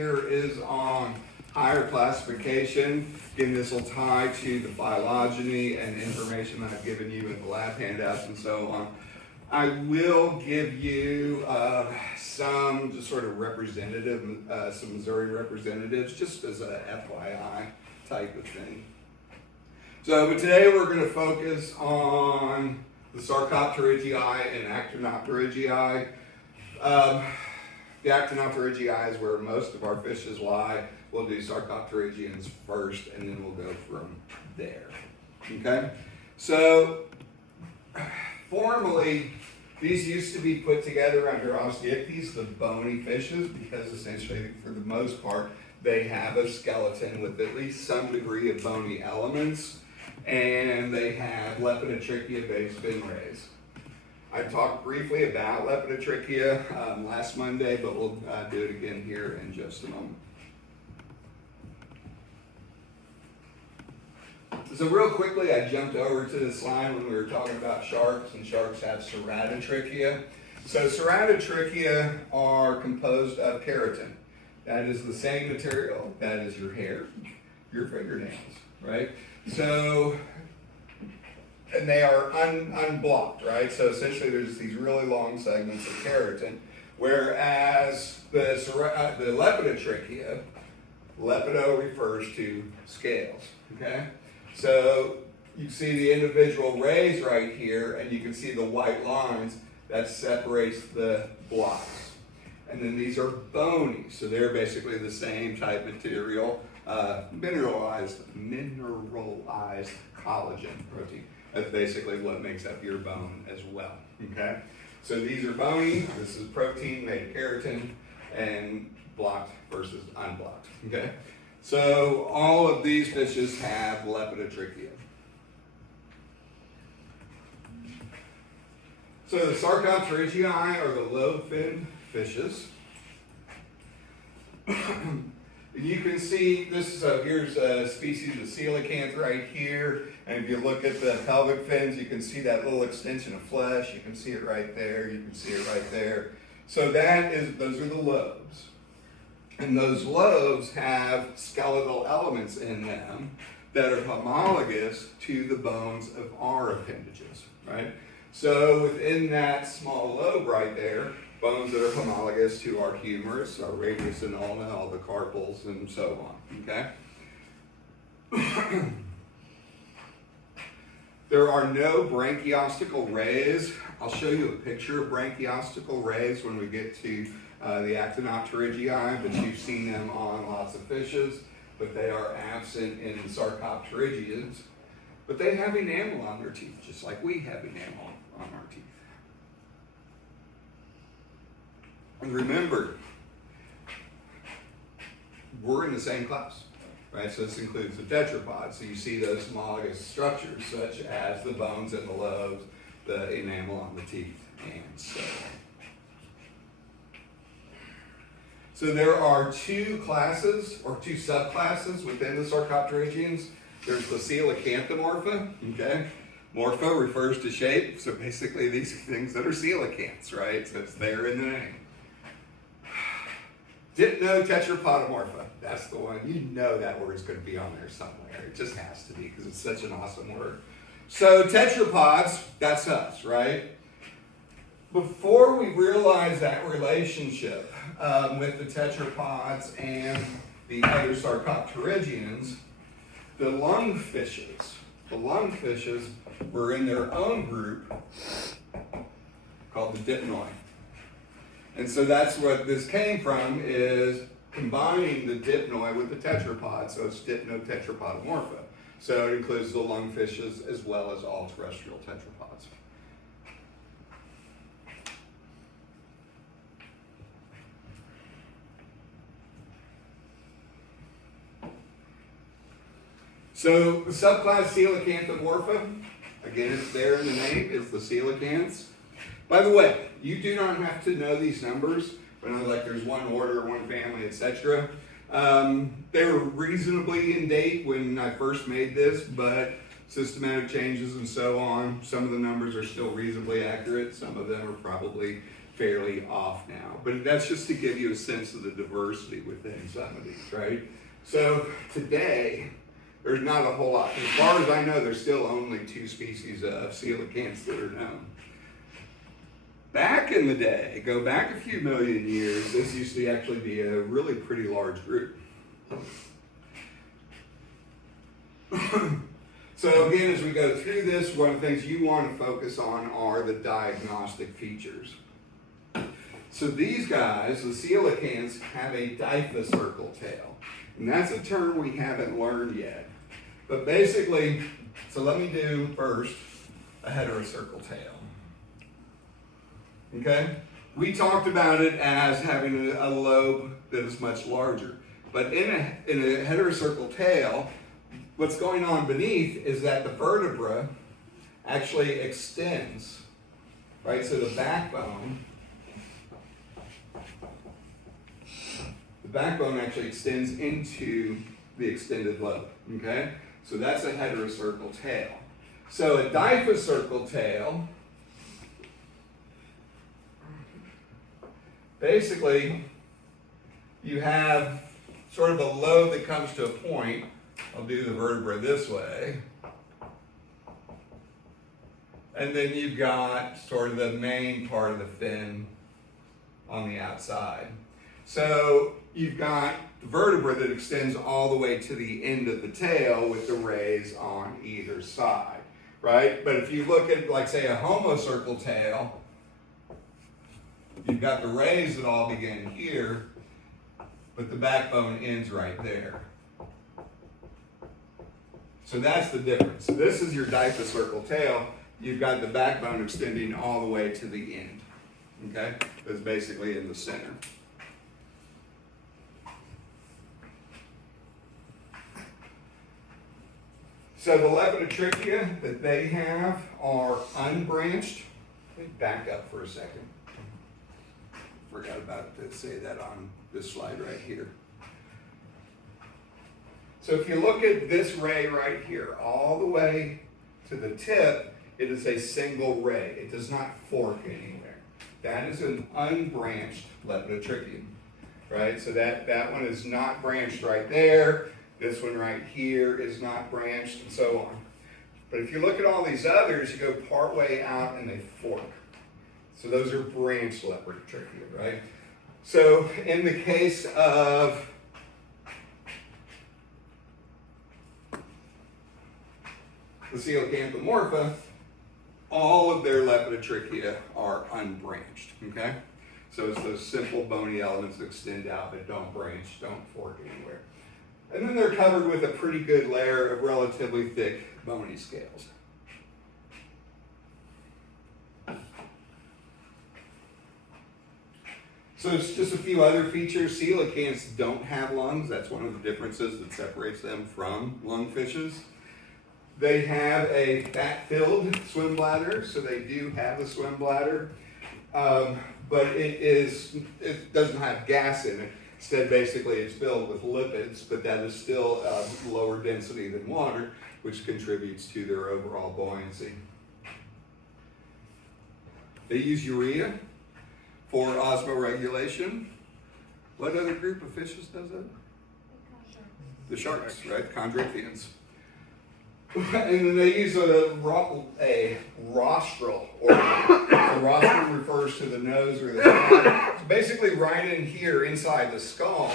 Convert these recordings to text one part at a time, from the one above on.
Here is on higher classification. Again, this will tie to the phylogeny and information that I've given you in the lab handouts and so on. I will give you some just sort of representative, some Missouri representatives, just as a FYI type of thing. But today we're going to focus on the Sarcopterygii and Actinopterygii. The Actinopterygii is where most of our fishes lie. We'll do Sarcopterygians first, and then we'll go from there. Okay? So, formally, these used to be put together under Osteichthyes, the bony fishes, because essentially, for the most part, they have a skeleton with at least some degree of bony elements, and they have Lepidotrychia-based fin rays. I talked briefly about Lepidotrychia last Monday, but we'll do it again here in just a moment. So real quickly, I jumped over to this slide when we were talking about sharks, and sharks have Ceratotrichia. So Ceratotrichia are composed of keratin. That is the same material that is your hair, your fingernails, right? So, and they are unblocked, right? So essentially there's these really long segments of keratin, whereas the Lepidotrychia, lepido refers to scales, okay? So you see the individual rays right here, and you can see the white lines that separates the blocks. And then these are bony, so they're basically the same type material, mineralized collagen protein. That's basically what makes up your bone as well, okay? So these are bony, this is protein made of keratin, and blocked versus unblocked, okay? So all of these fishes have Lepidotrychia. So the Sarcopterygii are the lobe-finned fishes. You can see this, here's a species of coelacanth right here, and if you look at the pelvic fins, you can see that little extension of flesh. You can see it right there, you can see it right there. So those are the lobes. And those lobes have skeletal elements in them that are homologous to the bones of our appendages, right? So within that small lobe right there, bones that are homologous to our humerus, our radius and ulna, all the carpals, and so on, okay? There are no branchiostical rays. I'll show you a picture of branchiostical rays when we get to the Actinopterygii, but you've seen them on lots of fishes, but they are absent in the Sarcopterygians. But they have enamel on their teeth, just like we have enamel on our teeth. And remember, we're in the same class, right? So this includes the tetrapods. So you see those homologous structures, such as the bones and the lobes, the enamel on the teeth, and so on. So there are two classes, or two subclasses within the Sarcopterygians. There's the Coelacanthomorpha, okay? Morpha refers to shape, so basically these are things that are coelacanths, right? So it's there in the name. Dipnotetrapodomorpha, that's the one. You know that word's going to be on there somewhere. It just has to be because it's such an awesome word. So tetrapods, that's us, right? Before we realize that relationship with the tetrapods and the other Sarcopterygians, the lungfishes were in their own group called the Dipnoi. And so that's what this came from, is combining the Dipnoi with the tetrapod, so it's Dipnotetrapodomorpha. So it includes the lungfishes as well as all terrestrial tetrapods. So the subclass Coelacanthomorpha, again, it's there in the name, is the coelacanths. By the way, you do not have to know these numbers, but like there's one order, one family, etc. They were reasonably in date when I first made this, but systematic changes and so on, some of the numbers are still reasonably accurate, some of them are probably fairly off now. But that's just to give you a sense of the diversity within some of these, right? So today, there's not a whole lot. As far as I know, there's still only 2 species of coelacanths that are known. Back in the day, go back a few million years, this used to actually be a really pretty large group. So again, as we go through this, one of the things you want to focus on are the diagnostic features. So these guys, the coelacanths, have a diphycercal tail. And that's a term we haven't learned yet. But basically, so let me do first a heterocercal tail. Okay? We talked about it as having a lobe that is much larger. But in a heterocercal tail, what's going on beneath is that the vertebra actually extends, right? So the backbone actually extends into the extended lobe, okay? So that's a heterocercal tail. So a diphycercal tail, basically, you have sort of a lobe that comes to a point. I'll do the vertebra this way. And then you've got sort of the main part of the fin on the outside. So you've got the vertebra that extends all the way to the end of the tail with the rays on either side, right? But if you look at, like, say, a homocercal tail, you've got the rays that all begin here, but the backbone ends right there. So that's the difference. So this is your diphycercal tail. You've got the backbone extending all the way to the end, okay? That's basically in the center. So the Leptotrichia that they have are unbranched. Let me back up for a second. Forgot about to say that on this slide right here. So if you look at this ray right here, all the way to the tip, it is a single ray. It does not fork anywhere. That is an unbranched Leptotrichium, right? So that one is not branched right there. This one right here is not branched, and so on. But if you look at all these others, you go part way out and they fork. So those are branched Leptotrichia, right? So in the case of the Coelacanthomorpha, all of their Leptotrichia are unbranched, okay? So it's those simple bony elements that extend out that don't branch, don't fork anywhere. And then they're covered with a pretty good layer of relatively thick bony scales. So there's just a few other features. Coelacanths don't have lungs. That's one of the differences that separates them from lungfishes. They have a fat-filled swim bladder, so they do have a swim bladder, but it doesn't have gas in it. Instead, basically, it's filled with lipids, but that is still lower density than water, which contributes to their overall buoyancy. They use urea for osmoregulation. What other group of fishes does that? The sharks, right? Chondrichthyans. And then they use a rostral organ. The rostrum refers to the nose or the skull. So basically, right in here, inside the skull,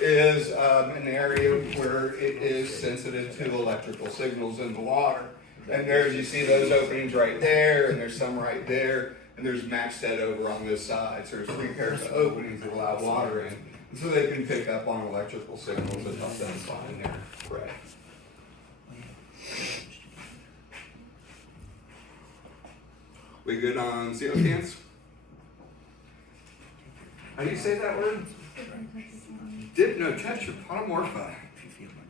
is an area where it is sensitive to electrical signals in the water. And there's, you see those openings right there, and there's some right there, and there's matched head over on this side. So there's 3 pairs of openings that allow water in. And so they can pick up on electrical signals that help them find their prey. We good on coelacanths? How do you say that word? Dipnotetrapodomorpha.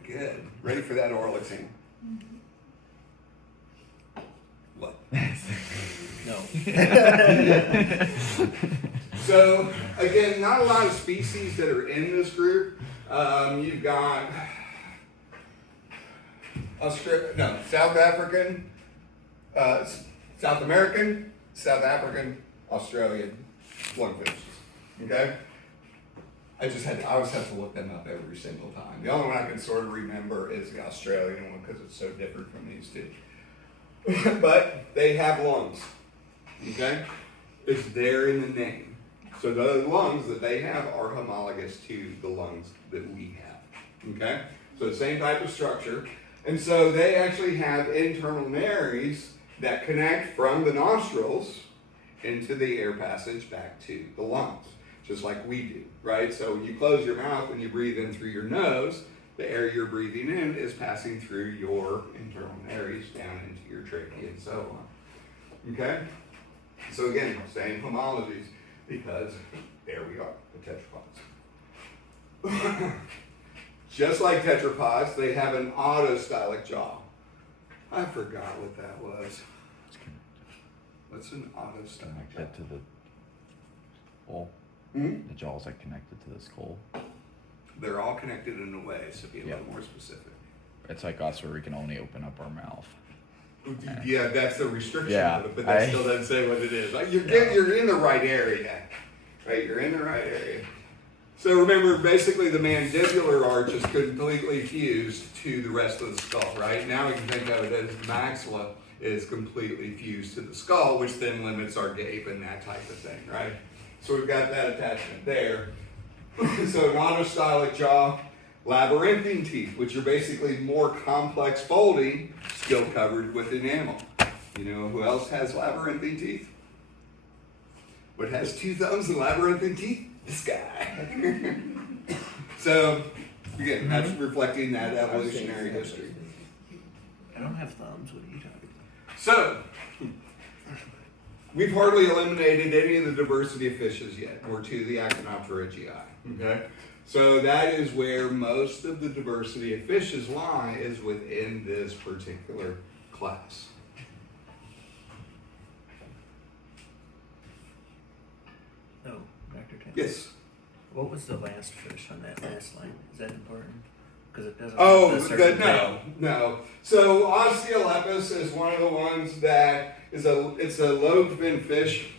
Good. Ready for that oral exam? What? No. So, again, not a lot of species that are in this group. You've got South African, South American, South African, Australian. lungfishes. Okay? I always have to look them up every single time. The only one I can sort of remember is the Australian one because it's so different from these two. But they have lungs. Okay? It's there in the name. So the lungs that they have are homologous to the lungs that we have. Okay? So the same type of structure. And so they actually have internal nares that connect from the nostrils into the air passage back to the lungs, just like we do, right? So you close your mouth when you breathe in through your nose, the air you're breathing in is passing through your internal nares down into your trachea and so on. Okay? So again, same homologies because there we are, the tetrapods. Just like tetrapods, they have an autostylic jaw. I forgot what that was. What's an autostylic jaw? Connected to the skull. Hmm? The jaw's like connected to the skull. They're all connected in a way, so be a Yeah. little more specific. It's like us where we can only open up our mouth. Yeah, that's the restriction Yeah, of it, but that still doesn't say what it is. Like, you're in the right area, right? You're in the right area. So remember, basically the mandibular arch is completely fused to the rest of the skull, right? Now we can think of it as the maxilla is completely fused to the skull, which then limits our gape and that type of thing, right? So we've got that attachment there. So an autostylic jaw, labyrinthine teeth, which are basically more complex folding, still covered with enamel. You know who else has labyrinthine teeth? What has two thumbs and labyrinthine teeth? This guy. So, again, that's reflecting that evolutionary history. I don't have thumbs. What are you talking about? So, we've hardly eliminated any of the diversity of fishes yet. We're to the Actinopterygii. Okay? So that is where most of the diversity of fishes lie, is within this particular class. No, Dr. Tim. Yes. What was the last fish on that last line? Is that important? Because it doesn't. Oh, have the certain no. So Osteolepis is one of the ones that is it's a lobe fin fish.